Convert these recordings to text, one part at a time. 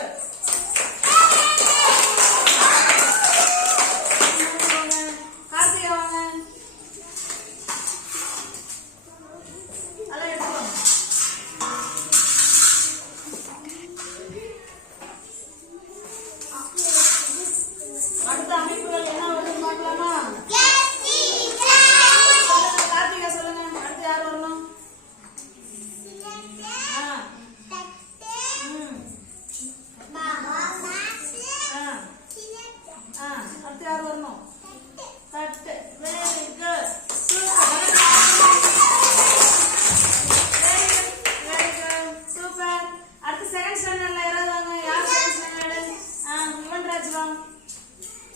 Yes. அடுத்து யார் வரணும் தட்டு வெரி குட் அடுத்து செகண்ட் ஸ்டாண்டர்ட்ல யாராவது யார் செகண்ட் ராஜ் வாங்க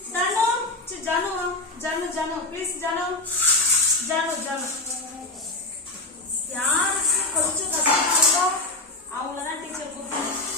ஜனு ஜனு ஜனு ஜனு ப்ளீஸ் ஜனு ஜனு ஜனு யாருக்கு கொஞ்சம் கஷ்டமாக இருக்கோ தான் டீச்சர் கூப்பிடுங்க